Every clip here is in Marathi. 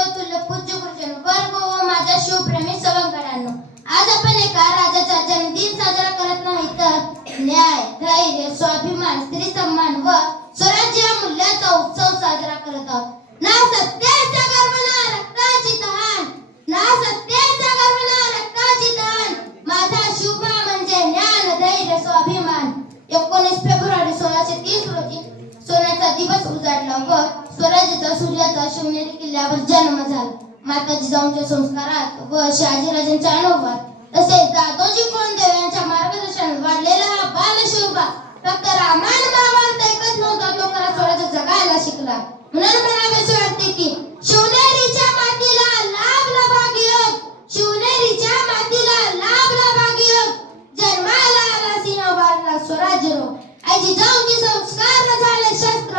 देवतुल्य पूज्य गुरुजन वर्ग व माझ्या शिवप्रेमी सवंगड्यांनो, आज आपण एका राजाचा जन्मदिन साजरा करत नाही तर न्याय, धैर्य, स्वाभिमान, स्त्री सन्मान व स्वराज्य या मूल्याचा उत्सव साजरा करत आहोत. ना सत्तेचा गर्व ना रक्ताची तहान, ना सत्तेचा गर्व ना रक्ताची तहान, माझा शिवबा म्हणजे ज्ञान, धैर्य, स्वाभिमान. 19 फेब्रुवारी 1630 रोजी सोन्याचा दिवस उजाडला व स्वराज्याचा सूर्याचा शिवनेरी किल्ल्यावर जन्म झाला. माता जिजाऊंच्या संस्कारात व शहाजीराजांच्या अनुभवात तसेच दादोजी कोंडदेव यांच्या मार्गदर्शनात वाढलेला हा बाल शिवबा फक्त रामायण महाभारत ऐकत नव्हता, तो खरा स्वराज्य जगायला शिकला. म्हणून म्हणावेसे वाटते की शिवनेरीच्या मातीला लाभला भाग्ययोग, शिवनेरीच्या मातीला लाभला भाग्ययोग, जन्माला आला सिंह वाढला स्वराज्य रोग. आई जिजाऊंचे संस्कार झाले शस्त्र,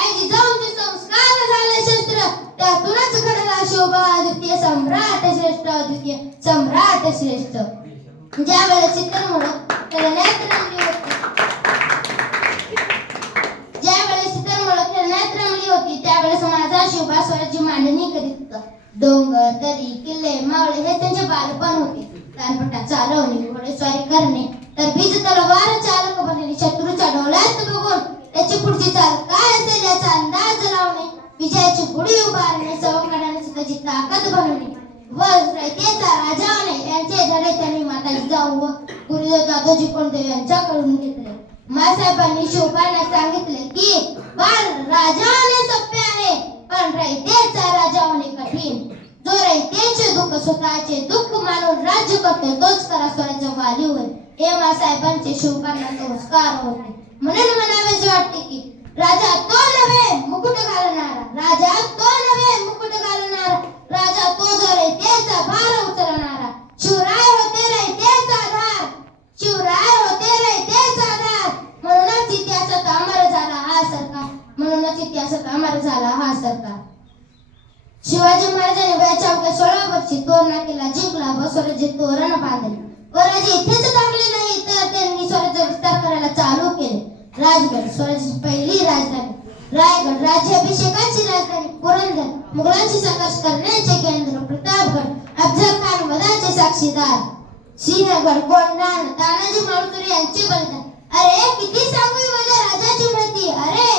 आई जिजाऊंचे संस्कार झाले शस्त्र, त्यातूनच घडला शोभा अद्वितीय सम्राट श्रेष्ठ, अद्वितीय सम्राट श्रेष्ठ. ज्या वेळेस चित्रमुळं खेळण्यात रमली होती, ज्या वेळेस चित्रमुळं खेळण्यात रमली होती त्यावेळेस माझा शोभा स्वराज्य मांडणी करीत होता. डोंगर, दरी, किल्ले, मावळे हे त्यांचे बालपण होते. कानपट्टा चालवणे, घोडेस्वारी करणे, तर बीज तलवार चालक बनणे, शत्रूच्या डोळ्यात बघून त्याची पुढची चाल काय असेल याचा अंदाज लावणे, विजयाची गुढी उभारणे, सवंगड्याने स्वतःची ताकद बनवणे व रयतेचा राजा होणे यांचे धडे त्यांनी माता जिजाऊ व गुरुदेव दादोजी कोंडदेव यांच्याकडून घेतले. मासाहेबांनी शिवबांना सांगितले की बाळ राजा होणे सोपे आहे, पण रयतेचा राजा होणे कठीण. जो रयतेचे दुःख स्वतःचे दुःख मानून राज्य करतो तोच खरा स्वराज्य वाली होईल. हे मासाहेबांचे शिवबांना संस्कार होते. म्हणून म्हणावेसे वाटते की राजा तो नव्हे मुकुट घालणारा, राजा तो नव्हे मुकुट घालणारा, राजा तो जो रयतेचा भार उचलणारा. शिवराय होते रयतेचा आधार, शिवराय होते रयतेचा आधार, म्हणूनच इतिहासात अमर झाला हा सरकार, म्हणूनच इतिहासात अमर झाला हा सरकार. शिवाजी महाराजांनी वयाच्या अवघ्या 16 वर्षी तोरणा किल्ला जिंकला व स्वराज्य तोरण बांधले. व राजे इथेच थांबले नाही तर त्यांनी स्वराज्य विस्तार करायला चालू केले. राजगड स्वराज्याची पहिली राजधानी, रायगड राज्याभिषेकाची राजधानी, पुरंदर मुघलांशी संघर्ष करण्याचे केंद्र, प्रतापगड अफजल खान वधाचे साक्षीदार, सिंहगड कोंढाणा तानाजी मालुसरे यांचे बलिदान. अरे किती सांगू माझ्या राजाची महती, अरे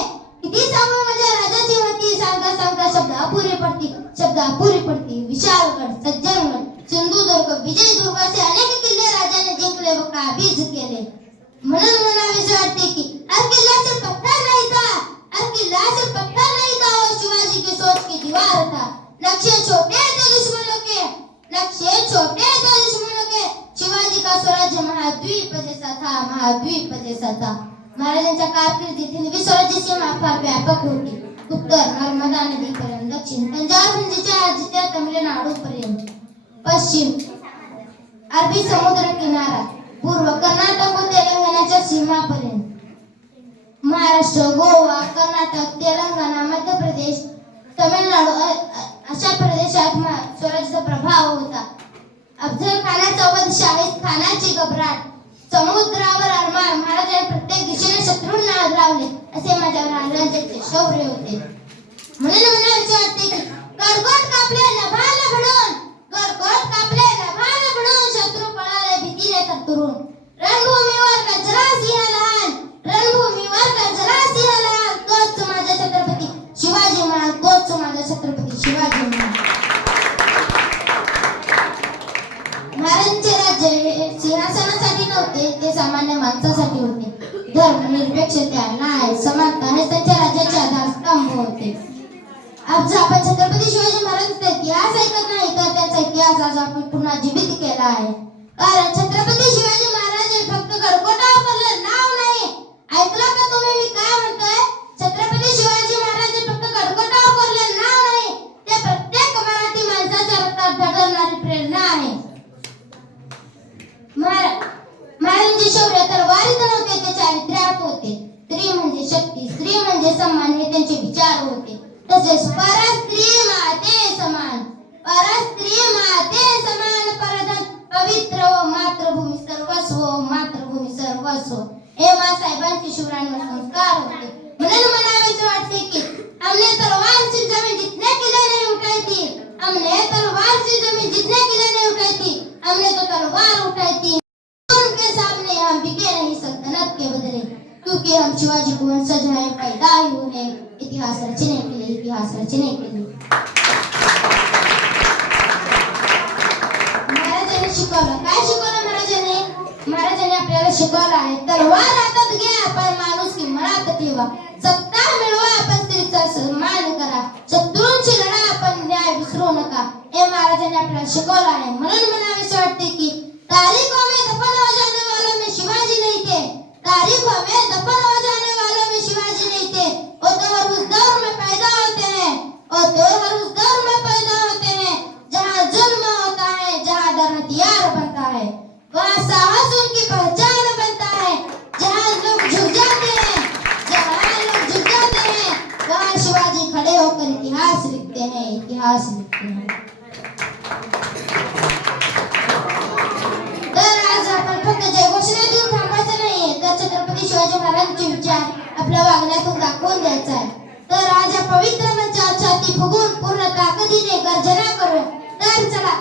किती सांगू माझ्या राजाची महती, सांगता सांगता शब्द अपुरे पडती, शब्द अपुरी पडती. विशालगड, सज्जनगड, सिंधुदुर्ग, विजयदुर्ग असे अनेक किल्ले राजाने जिंकले व काबीज केले. म्हणून म्हणावेसे वाटते की हर किला सिर्फ पत्थर नहीं था, हर किला सिर्फ पत्थर नहीं था, वो शिवाजी की सोच की दीवार था. नक्शे छोटे थे दुश्मनों के, नक्शे छोटे थे दुश्मनों के, शिवाजी का स्वराज्य महाद्वीप जैसा था, महाद्वीप जैसा था. महाराजांच्या कारकिर्दीत हिंदवी स्वराज्य सीमा फार व्यापक होती. उत्तर नर्मदा नदीपर्यंत, दक्षिण पंजाब हिंदीच्या आजच्या तमिळनाडू पर्यंत, पश्चिम अरबी समुद्र किनारा, पूर्व कर्नाटक व तेलंगणाच्या सीमापर्यंत, महाराष्ट्र, गोवा, कर्नाटक, तेलंगणा, मध्य प्रदेश, तमिळनाडू अशा प्रदेशात स्वराज्याचा प्रभाव होता. अफजल खानाचा वध, शाहिद खानाची घबराट, समुद्रावर अरमान, महाराजांनी प्रत्येक दिशेने शत्रूंना हादरावले असे माझ्या राजांचे शौर्य होते. म्हणून म्हणावेसे वाटते की गडगोट कापले नभाल भिडून, गडगोट कापले नभाल भिडून, शत्रू पळाले भीतीने तत्तरून. रणभूमीवर गजरा सिंह लहान, रणभूमीवर गजरा सिंह लहान, तोच माझा छत्रपती शिवाजी महाराज, तोच माझा छत्रपती शिवाजी महाराज. महाराजांचे राज्य हे सिंहासनासाठी नव्हते, ते सामान्य माणसासाठी होते. धर्म, निरपेक्षता, न्याय, समानता हे त्यांच्या राज्याचे आधारस्तंभ होते. आज आपण छत्रपती शिवाजी महाराजांचा इतिहास ऐकत नाही तर त्यांचा इतिहास आज आपण पुन्हा जीवित केला आहे. कारण छत्रपती शिवाजी महाराज हे फक्त गडकोटावर पडलेलं नाव नाही. ऐकलं का तुम्ही मी काय म्हणतोय? छत्रपती शिवाजी महाराज हे फक्त गडकोटावर पडलेलं नाव नाही, ते प्रत्येक मराठी माणसाच्या रक्तात धडधडणारी प्रेरणा आहे. महाराजांचे शौर्य तलवारीत नव्हते, ते चारित्र्यात होते. स्त्री म्हणजे शक्ती, स्त्री म्हणजे सन्मान हे त्यांचे विचार होते. तसेच परस्त्री माते समान, परस्त्री माते समान, परधन पवित्र व मातृभूमी सर्वस्व, मातृभूमी सर्वस्व हे मासाहेबांचे शिवरायांवर संस्कार होते. म्हणून म्हणावेसे वाटते की हमने तलवार से जमीन जितने किले नहीं उठाई थी, हमने तो तलवार उठाई थी, उनके सामने हम बिके नहीं सल्तनत के बदले, क्योंकि हम शिवाजी को वंशज हैं, पैदा हुए हैं इतिहास रचने के लिए, इतिहास रचने के लिए। महाराजांनी शिकवलं, काय शिकवलं महाराजांनी? महाराजांनी आपल्याला शिकवलं आहे, तलवार हातात घ्या पण माणुसकी मनात ठेवा, सत्ता मिळवा पण स्त्रीचा सन्मान करा, शत्रूंची लढा आपण न्याय विसरू नका, हे महाराजांनी आपल्याला शिकवलं आहे। म्हणून मला असं वाटते की तारीखों में दफन हो जाने वालों में शिवाजी नहीं थे, तारीखों में दफन हो जाने वालों में शिवाजी नहीं थे, वो तो हर उस दौर में पैदा होते हैं, वो तो हर उस दौर में पैदा होते हैं जहाँ जुल्म होता है, जहाँ डर हथियार बनता है, वहाँ साहस उनकी पहचान बनता है, जहाँ लोग झुक जाते हैं, जहाँ लोग झुक जाते हैं, वहाँ शिवाजी खड़े होकर इतिहास लिखते हैं, इतिहास लिखते हैं। तर आज आपण फक्त जयघोषणा देऊन थांबायचं नाहीये, तर छत्रपती शिवाजी महाराजांचे विचार आपल्या वागण्यातून दाखवून द्यायचा आहे। तर आज या पवित्र मंचावर छाती फुगून पूर्ण ताकदीने गर्जना करू। तर चला